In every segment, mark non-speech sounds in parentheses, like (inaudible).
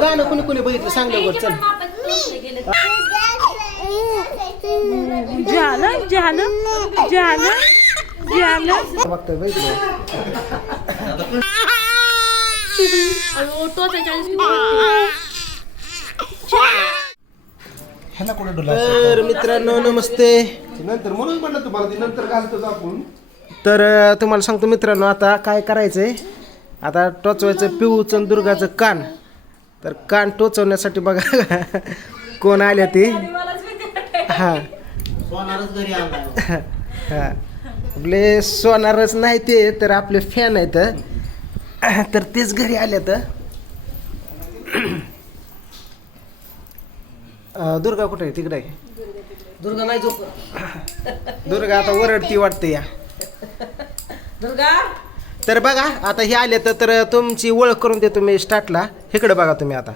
गाणं कोणी कोणी बघितलं? सांगलं चल. झालं झालं झालं झालं बघतोय बघितलं. ह्याला कुठे डोला तर मित्रांनो नमस्ते. नंतर म्हणून म्हणलं तुम्हाला नंतर घालतोच आपण तर तुम्हाला सांगतो मित्रांनो आता काय करायचंय? आता टोचवायचं पिऊचं आणि दुर्गाचं कान. तर कान टोचवण्यासाठी बघा कोण आल्या ते? हा. हा. आपले सोनारच नाही ते तर आपले फॅन आहेत. तर तेच घरी आले तर दुर्गा कुठे आहे? तिकडे आहे. दुर्गा नाही झोप दुर्गा आता वरडती वाटते या. दुर्गा? तर बघा आता हे आले तर तर तुमची ओळख करून देतो मी स्टार्टला. इकडे बघा तुम्ही आता.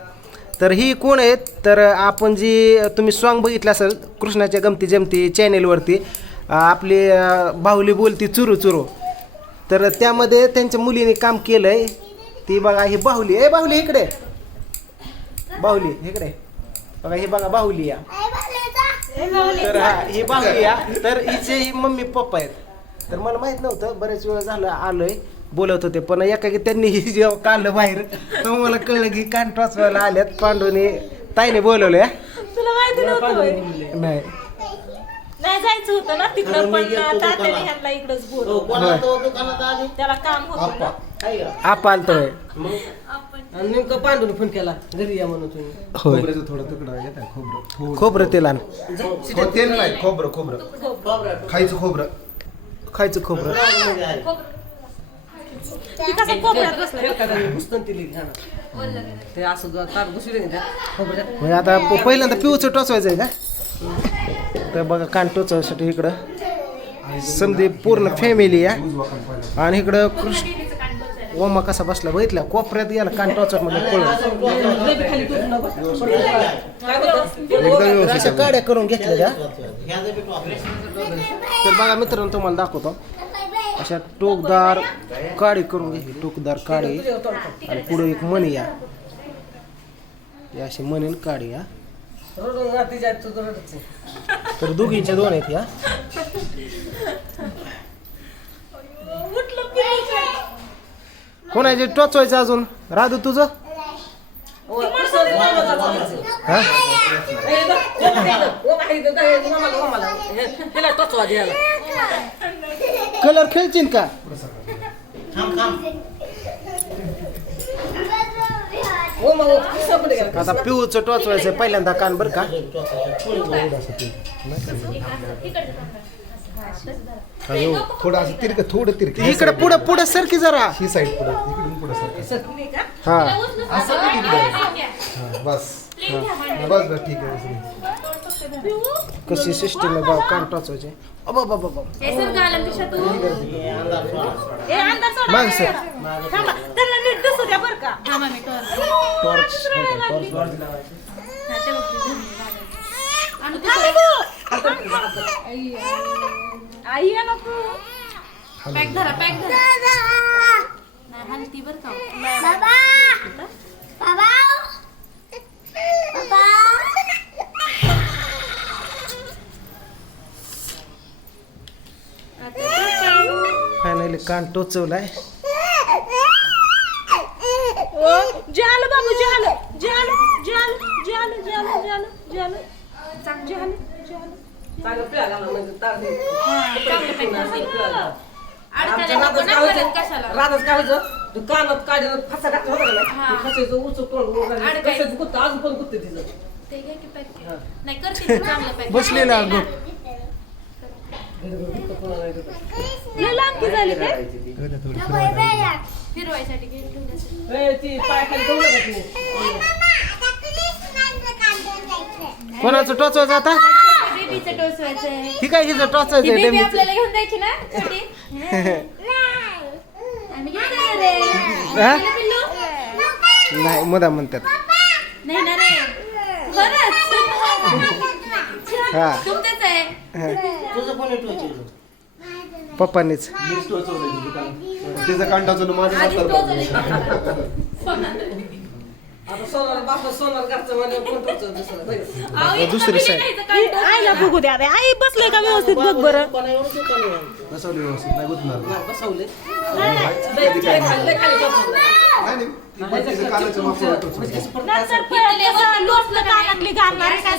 तर ही कोण आहेत? तर आपण जी तुम्ही सॉन्ग बघितलं असेल कृष्णाच्या गमती जमती चॅनेलवरती आपली बाहुली बोलती चुरू चुरू. तर त्यामध्ये त्यांच्या मुलीने काम केलं आहे ती बघा ही बाहुली. ए बाहुली इकडे. बाहुली इकडे. बघा ही बघा बाहुली या. तर हा ही बाहुली या. तर हिचे ही मम्मी पप्पा आहेत. तर मला माहीत नव्हतं बरेच वेळ झालं आलोय. बोलत होते पण एका की त्यांनी ही जेव्हा काढलं बाहेर तेव्हा मला कळलं की कान टोचवायला आल्यात पांडूने ताईने बोलवलंय. तुला माहिती नव्हतं होय? नाही. नाही जायचं होतं ना तिकडं पण तात्याने ह्यांना इकडंच बोलवलं. त्याला काम होतं ना. आप आलतोय आणि नेमकं पांडून फोन केला. घरी या म्हणून तुम्ही. होय. खोबऱ्याचं थोडं तुकडं येत आहे खोबरं. थोडं. खोबरं तेलान हो, तेल नाही खोबरं खोबरं. खायचं खोबरं. खायचं खोबरं. ती कसं कोपऱ्यात बसलं? असं तार त्या खोबऱ्यात. म्हणजे आता प- पहिल्यांदा पिऊचं टोचवायचं आहे का? तर बघा कान टोचवायसाठी इकडं समधी पूर्ण फॅमिली या आणि इकडं कृष्ण ओमा कसा बसला बघितला कोपऱ्यात गेला कान टोचत मध्ये पळून. अशा काड्या करून घेतल्या त्या. तर बघा मित्रांनो तुम्हाला दाखवतो. अशा टोकदार काळी करून घ्यायची टोकदार काळी आणि पुढे एक मणी या अशी म्हणेन काळी या तर दोघींच्या दोन आहेत या कोणाचे टोचवायचं अजून राधू तुझं हा कलर खेळचीन का? हो, हो, आता पिऊचं टोचवायचं पहिल्यांदा कान बर का? हो, थोडं तिरक थोडं तिरक. इकडे पुढं पुढं सारखी जरा. ही साईड पुढं इकडून पुढे सारखी हा. असं बस. बस बस ठीक आहे. कशी सिस्टीम आहे भाऊ काम टाचवायचे. अबा बाबा बाबा हे सर घालून बाबा. फायनली कान टोचवलाय. ओ झालं बाबू झालं झालं झालं झालं झालं झालं झालं झालं म्हणजे राधाच व्हायचं? तू कानात काढीनं फासा टाकला होता फासाचं उचल तोंड गुत्तं, अजून पण गुत्तं तिचं. नाही करते. बसलेला अगं घरी घरी गुत्तं पुन्हा नाही देत. लय लांब की झाली काय गड्या थोडी फिरवायला. फिरवायसाठी घे ठेवल्यासाठी. ए, ती पायाखाली जाऊ नका तू. कोणाचं टोचवायचं आता बेबीचं टोचवायचं ठीक आहे हिचं ती टोचायचं बेबी डेमीचं आपल्याला घेऊन जायची ना छोटी आम्ही घेऊन जाणार रे. हा? गेलं पिल्लू? नाही मुदा म्हणतात नाही ना रे खरंच हा तुझं कोणी टोचवलं पप्पांनीच (laughs) आता सोनार बापा सोनार घरचं म्हणे कोण तुमचं दुसरं साईड आईला बघू द्या रे. आई बसले का व्यवस्थित बघ बरं बसवली व्यवस्थित नाही गुतणार नाही, बसवले लय- लय खाली लय खाली बसवलं. नाही नाही ती पण तिचं कानाच्या मापावर टोचून. म्हणजे कसं पडतं नंतर असं. परत कसं लोटलं कानातली घालणार काय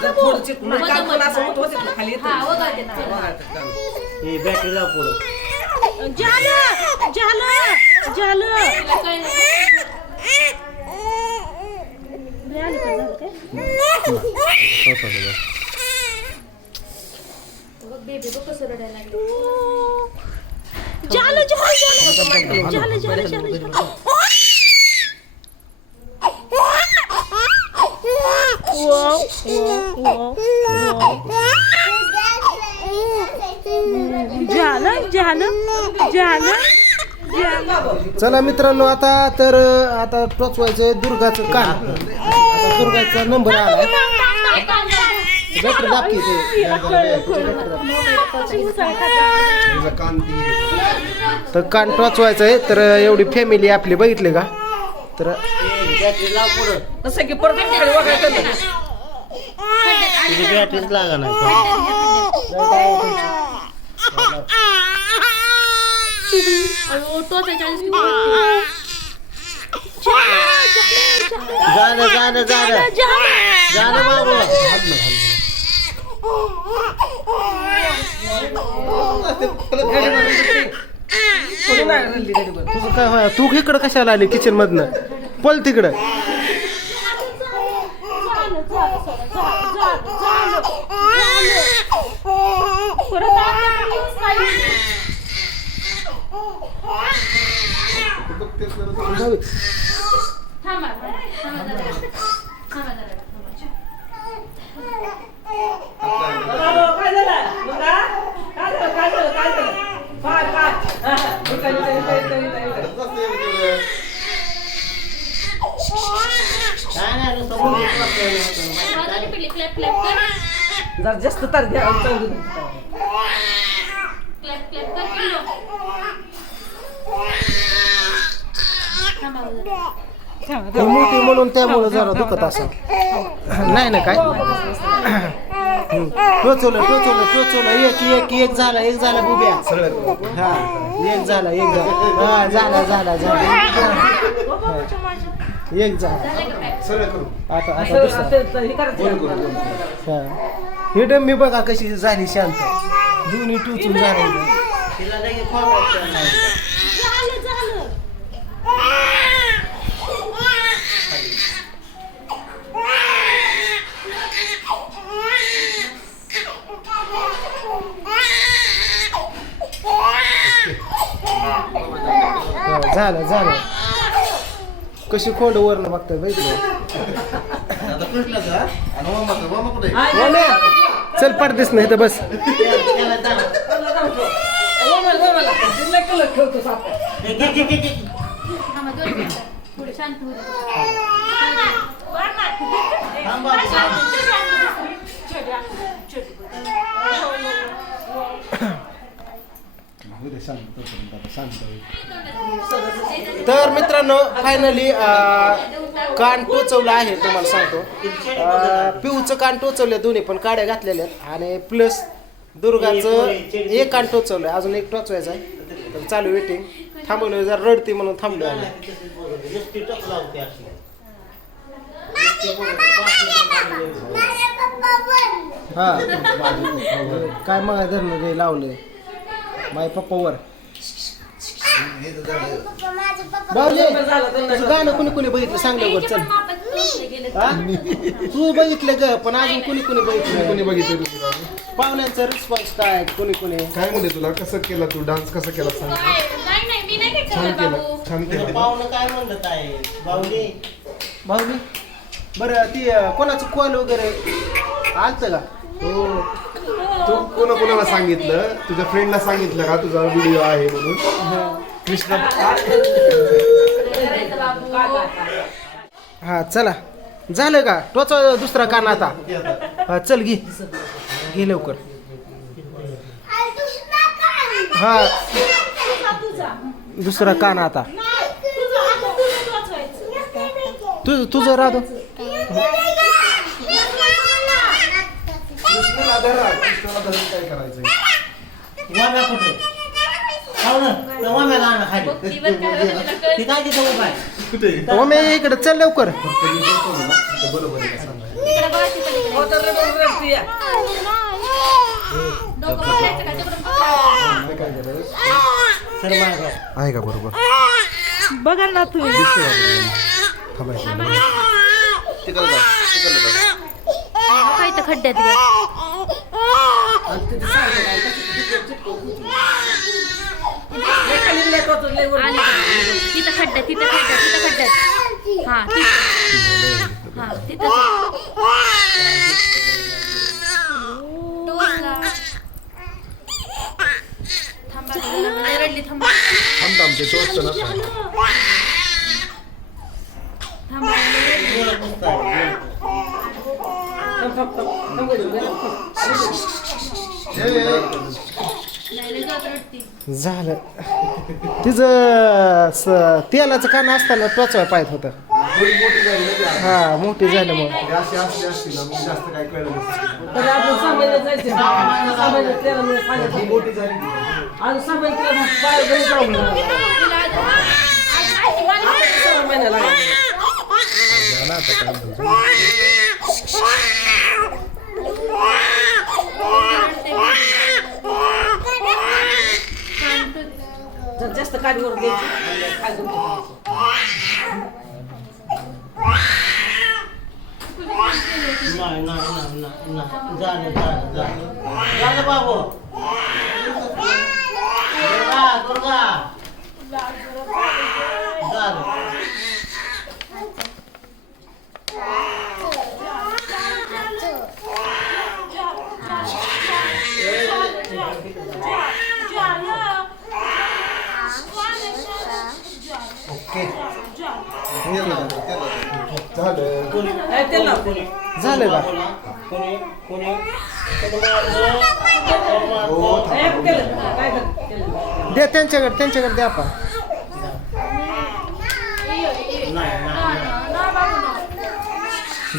जर थोडं चित- म्हणजे कान पण असं मोठं होतं ना खाली येतं. वगाळतात कान. बॅटरी पुढं झालं झालं झालं. झालं झालं. चला मित्रांनो आता तर आता टोचवायचं दुर्गाचं कान. आता दुर्गाचा नंबर दाबकी ते ती. तर कान टोचवायचं आहे तर एवढी फॅमिली आपली बघितली का? तर की. बॅटरीच लागा नाही. झालं झालं झालं झालं बाबा तुझं काय होय तू इकडं कशाला आली किचन मधनं पल तिकडं बाबा, झालं? झालं? झालं? झालं? हा, हा. इथं. जरा जास्त तर द्या चांगली. ती मोठी म्हणून त्यामुळं जरा दुखत असं नाही ना काय. टोचवलं टोचवलं टोचवलं. एक एक एक झाला एक झाला बुब्या. हा एक झाला एक झाला. हा झाला झाला झाला. एक झाला. सरळ करू आता आता असं- दुसरा. हे. हा. ही डम्मी बघा कशी झाली शांत. दोन्ही टोचून झाले. झालं झालं. कशी खोंड वरनं बघताय बघितलं? हा? चल पडतेस नाही तर बस. ओमल, शांत तोपर्यंत आता, शांत होईल. तर मित्रांनो फायनली कान टोचवलं आहे तुम्हाला सांगतो अं, पिऊचं कान टोचवलं दोन्ही पण काड्या घातलेल्या आहेत आणि प्लस दुर्गाचं एक कान टोचवलं अजून एक टोचवायचं आहे तर चालू वेटिंग थांबवलं जर रडती म्हणून थांबलो आम्ही हा काय मग धरणं जे लावलंय माय पप्पावर हे गाणं कुणी कुणी बघितलं? सांगलं चल? तू बघितलं ग पण अजून कुणी कुणी कोणी बघितलं बघितलं तू तुला पाहुण्यांचा रिस्पॉन्स काय? कुणी कुणी? काय म्हणते तुला? कसं केला तू? डान्स कसा केला? सांग. छान केला. छान केला. पाहुणं काय म्हणत आहे? बाहुली बाहुली बरं ती कोणाचं कॉल वगैरे? आलतं का? हो. तू कोणा कोणाला सांगितलं? तुझ्या फ्रेंडला सांगितलं का? तुझा व्हिडिओ आहे म्हणून? कृष्णा. हा चला. झालं का? तोच दुसरा कान आता. हा चल घे. घे लवकर. हा. दुसरा कान आता. तुझं तुझं वाचवायचं धरा धरून काय करायचं वाम्या कुठे? पाहुणं त्या वाम्याला आणा खाली. ती काय तिथं उभा आहे? कुठे? ओ मी इकडे चल लवकर. बरोबर आहे का बरोबर? रडती या. नाही काय करायचं? सर मागं. आहे का बरोबर बघा ना तुम्ही थांबायचं खड्ड्यात तिथं खड्ड्यात तिथं खड्ड्यात तिथं खड्ड्यात हा तिथं हा तिथं थांबा रडली थांबा. थांबता आमचे टोचतं ना थांबा लय रडली. डोळं पुसतं आहे, डोळं. थांब, थांब, थांब. थांब गं, नाही लय जोरात रडती झालं. तिचं स- तेलाचं कान असताना टोचवाय पाहिजे होतं. हा मोठी झालं मग. जर जास्त काडीवर घ्यायची. खाली नाही नाही नाही झालं झालं झालं झालं बाबू दुर्गा दुर्गा झालं काय तेल लाव. झालं. का? कोणी कोणी काय केलं? काय केलं? दे त्यांच्याकडे त्यांच्याकडे द्या आपण.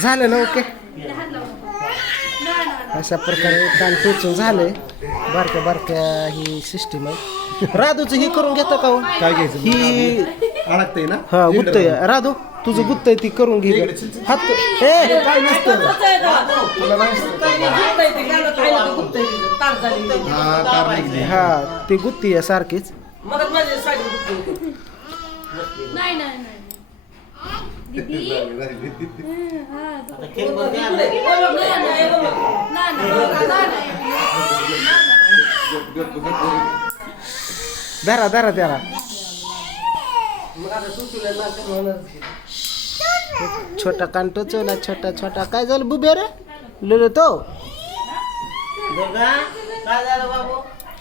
झालं ना ओके. अशा प्रकारे कान टोचून झालंय. बारक्या बारक्या ही सिस्टीम आहे. राधूचं ही करून घेता का हो? काय घ्यायचं ही अडकतंय ना हा गुत्तय राधू तुझं गुत्तय ती करून घे. हात ए काय नसतं. तुला नाही. हा तार निघली हा ती गुत्ती आहे सारखीच. नाही दीदी हा. हे हे हे. नाही नाही धरा धरा त्याला. छोटा कांटो चोला छोटा छोटा. काय झालं बुबे रे? लिहिलं तो? काय आले चल लवकर.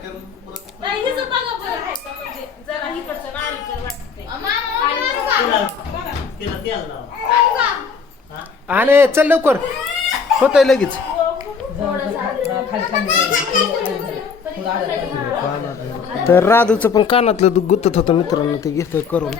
होतंय लगेच नाही हिचं बघा बरं आहे का म्हणजे जरा इकडचं ना अलीकडं वाटतंय तिला तिला तेल लावा आणि चल लवकर होतंय लगेच खाली खाली तर राधूचं पण कानातलं दु- गुतत होतं मित्रांनो ते घेतलं करून.